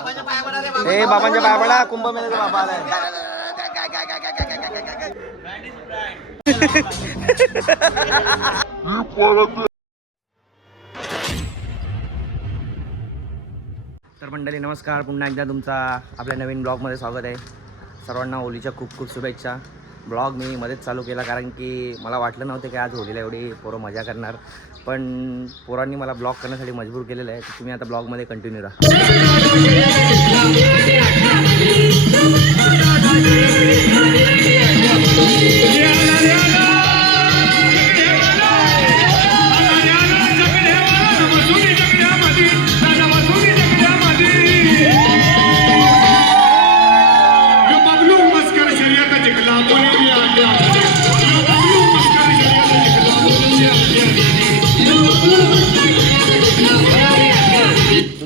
ए बाबांच्या पाया पडा कुंभमेळ्याचा बाबा आलाय. तर मंडळी नमस्कार. पुन्हा एकदा तुमचा आपल्या नवीन ब्लॉगमध्ये स्वागत आहे. सर्वांना होलीच्या खूप खूप शुभेच्छा. ब्लॉग मी मध्येच चालू केला कारण की मला वाटलं नव्हतं की आज होलीला एवढी पोरं मजा करणार. पण पोरांनी मला ब्लॉग करण्यासाठी मजबूर केलेलं आहे. तुम्ही आता ब्लॉगमध्ये कंटिन्यू राहा.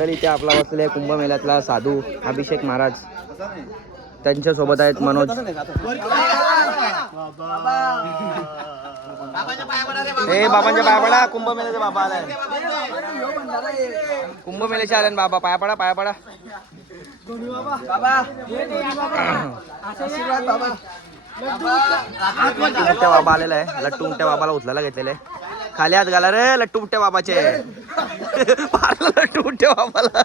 मंडळी इथे आपला बसलेला आहे कुंभमेळ्यातला साधू अभिषेक महाराज. त्यांच्यासोबत आहेत मनोज. ए बाबांच्या पाया पडा. कुंभमेळ्याचे बाबा आलाय. कुंभमेळ्याचे आले बाबा पाया पडा पाया पडा. मोठ्या बाबा. आलेला आहे. लट्टू मोठ्या बाबाला उचलायला घेतलेलं आहे. खाली हात घाला रे लट्टू मोठ्या बाबाचे. लट्टू मोठ्या बाबाला.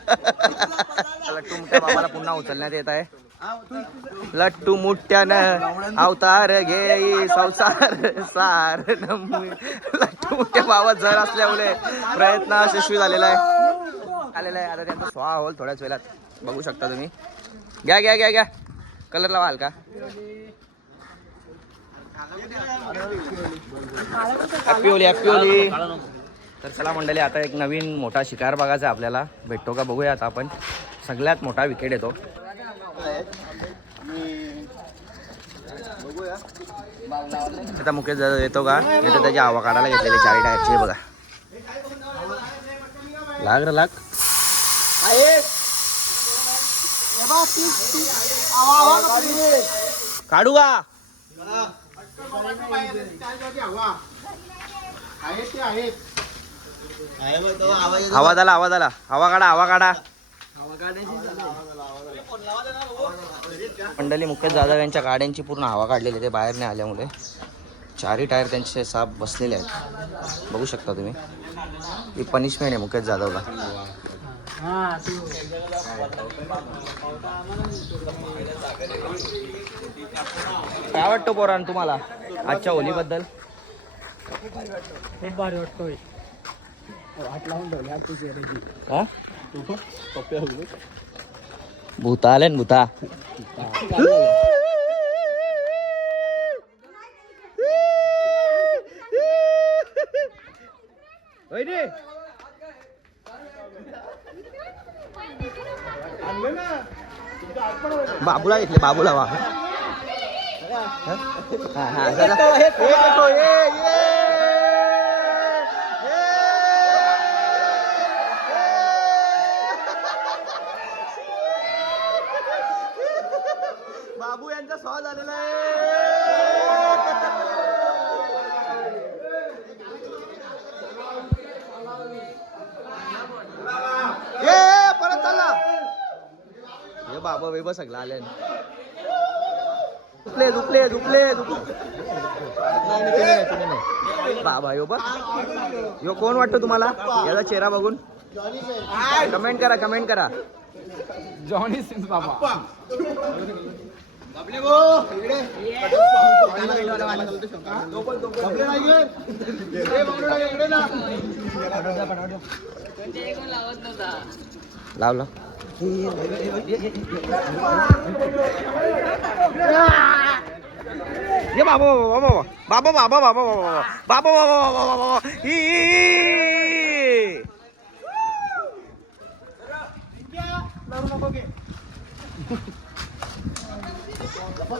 लट्टू मोठ्या बाबाला पुन्हा उचलण्यात येत आहे. लट्टू मुठ्यानं अवतार घे संसार सार. लट्टू मुठ्या बाबा जर असल्यामुळे प्रयत्न यशस्वी झालेला आहे. आलेला आहे. आता त्यांचा स्वाहा होल थोड्याच वेळात. बघू शकता तुम्ही. घ्या घ्या घ्या घ्या. कलर लावाल का हॅपी होली तर चला मंडळी आता एक नवीन मोठा शिकार बघायचा आहे आपल्याला. भेटतो का बघूया आता आपण. सगळ्यात मोठा विकेट येतो. आता मुकेश येतो का? येतो त्याची आवा काढायला घेतलेले चारी टायरचे बघा. लाग रे लाग. काढू का? आवाज आला आवाज आला हवा काढा हवा काढा. मंडळी मुकेश जाधव यांच्या गाड्यांची पूर्ण हवा काढलेली ते बाहेर नाही आल्यामुळे चारही टायर त्यांचे साप बसलेले आहेत. बघू शकता तुम्ही. ही पनिशमेंट आहे मुकेश जाधवला. काय वाटतं पोरान तुम्हाला? आजच्या होलीबद्दल खूप भारी वाटतोय वाट लावून ठेवली आज तुझी याची हा भूता आले ना भूता बाबूला घेतले बाबूला वा हा हा जरा हे देखो ये ये बाबू यांचा सॉ झालेला आहे. ये परत चला हे बाबा वेब सगळा आले झुकले झुकले झुकले बाबा यो यो कोण वाटतो तुम्हाला? याचा चेहरा बघून. कमेंट करा कमेंट करा. जॉनी सिंग बाबा. लाव लाव ये बाबा बाबा बाबा बाबा बाबा बाबा बाबा बाबा बाबा बाबा बाबा ई, ई, ई.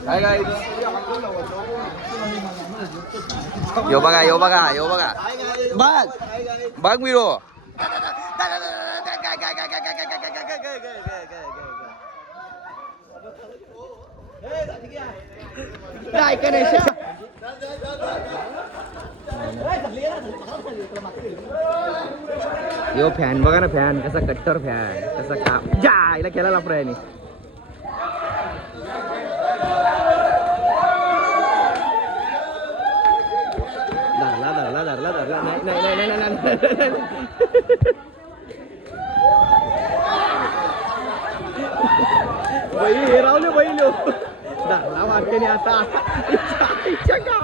काय काय यो बघा यो बघा यो बघा बघ बघ मिरो काय करायचं यो फॅन बघा ना फॅन कसा कट्टर फॅन कसा काम जा आईला केला Lapra lật lật lật lật này này này này này này này Y ഏറാവുന്ന വൈലോ ദാ വാർക്കനെ ആട്ടാ ഇച്ചക്കാ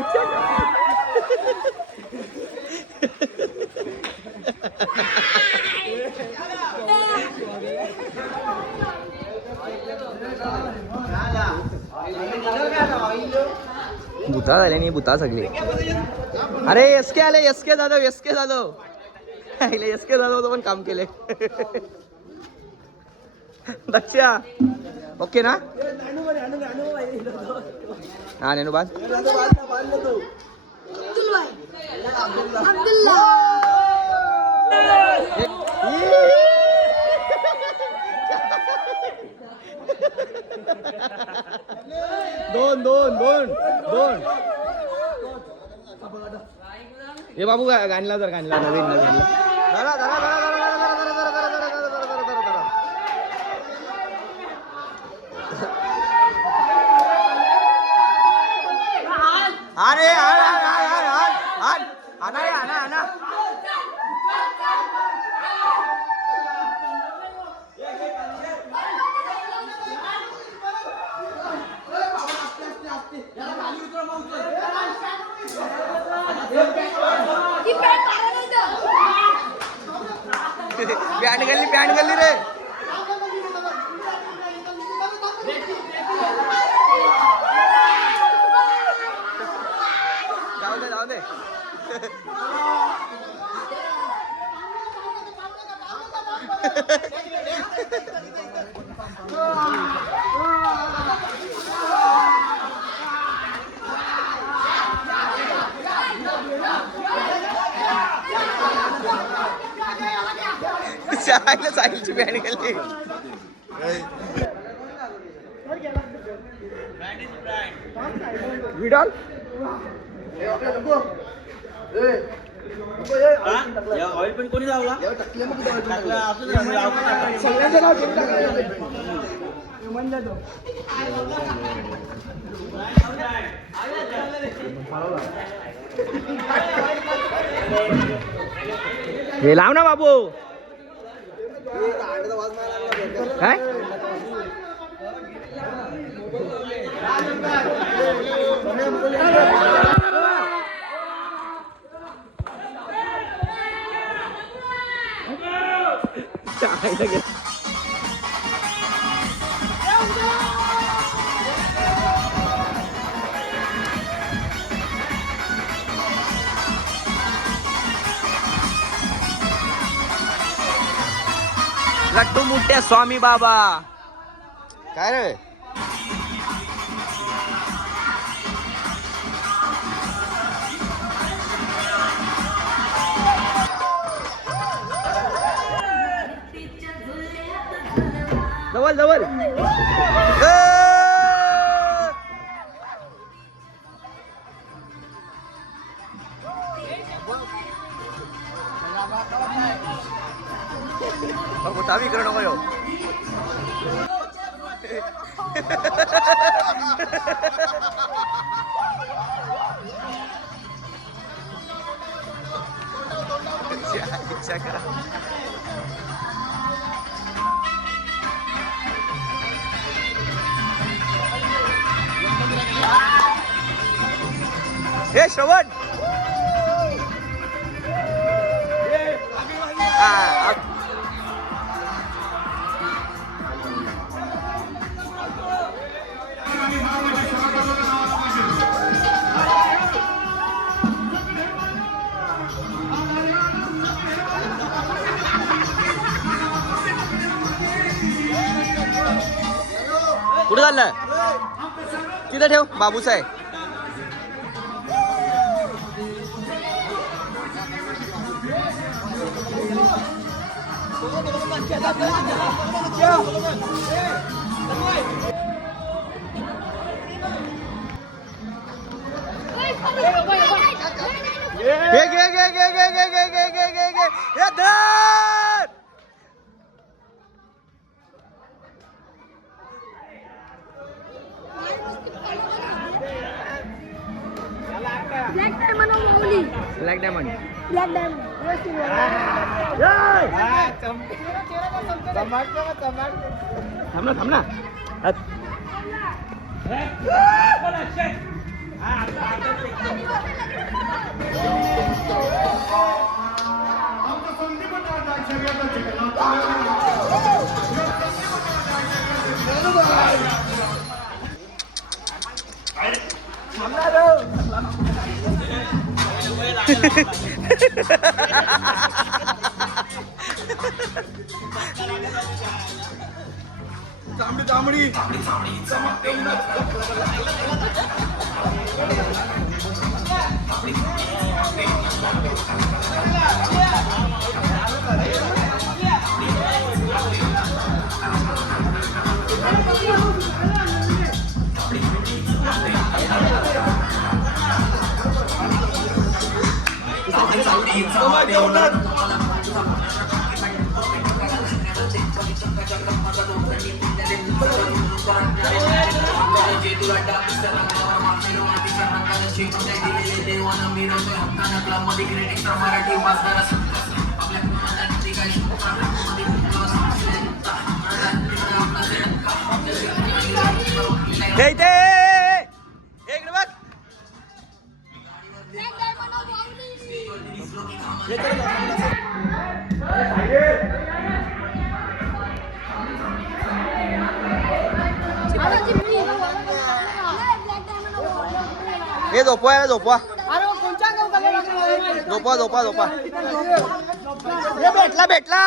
ഇച്ചക്കാ भूता झाले नाही भूता सगळे. अरे एस के आले S K Jadhav S K Jadhav. S K Jadhav पण काम केले दक्षा. ओके ना? हा नेनुबाद दोन दोन दोन दोन हे बाबू गाणला जर गाणला नवीन नवीन. चायला सायलची बॅन गेली. विडॉल? ऑइल पण कोणी लावला? सगळ्यांचं नाव घेऊन टाकायचं. म्हणलं तो. हे लाव ना बाबू. काय? चायला गेला. लट्टू मुठ्या स्वामी बाबा काय रे ધવલ ધવલ મોટાવી કરણો કયો Yeah. हे श्रवण. हा, कुठं चाललं तिथं ठेव बाबूसाहेब. Black diamond. घे घे घे घे घे हे धर ब्लॅक डायमंड माऊली झोपवा याला झोपवा झोपवा झोपवा झोपवा हे भेटला भेटला.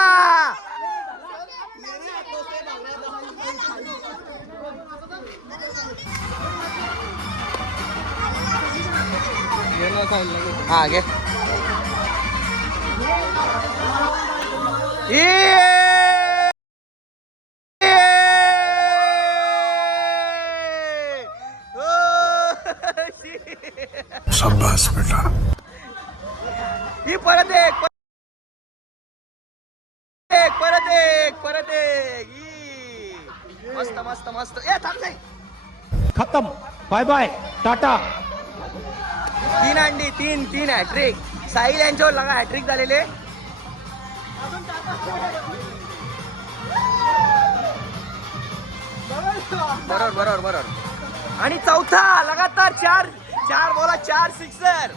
हा घे ये! ये! ओ, शी. शाबाश बेटा ही परत एक परत एक परत एक परत एक ई. मस्त मस्त मस्त. ए थांब नाही खतम. Bye bye tata. तीन अंडी तीन तीन हॅट्रिक साहिल यांच्यावर लगा हॅट्रिक झालेले. बरोबर बरोबर बरोबर. आणि चौथा लगातार चार चार बोला चार सिक्सर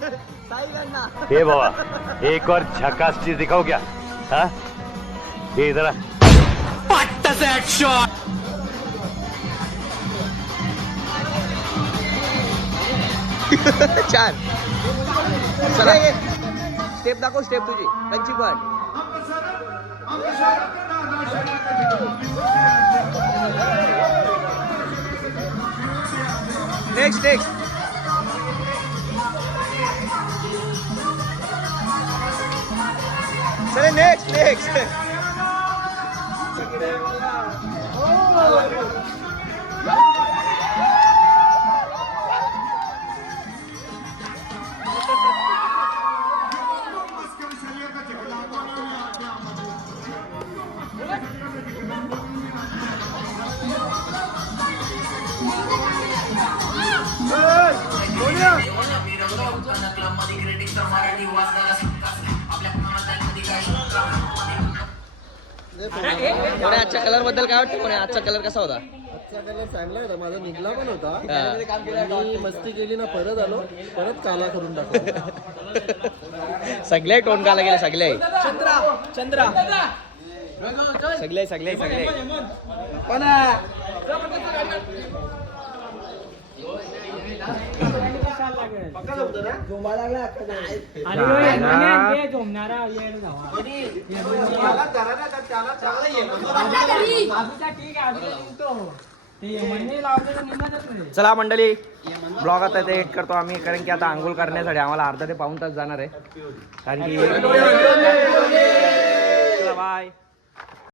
साहिल यांना हे बाबा एक और झकास चीज़ दिखाओ क्या? हाँ? ये इधर आ. चार। चला। स्टेप दाखव स्टेप तुझी। कंची पण। नेक्स्ट नेक्स्ट चले नेक्स्ट नेक्स्ट कोणी आजच्या कलरबद्दल काय वाटतं? कोणी आजचा कलर कसा होता? आजचा कलर चांगला होता. माझा निघला पण होता. मी मस्ती केली ना परत आलो. परत काला करून टाकला. सगळे टोन काला गेले सगळे चंद्रा चंद्रा. सगळे सगळे सगळे चला मंडळी ब्लॉग आता ते एड करतो आम्ही कारण की आता आंघोळ करण्यासाठी आम्हाला अर्धा ते पाऊन तास जाणार आहे. कारण की बाय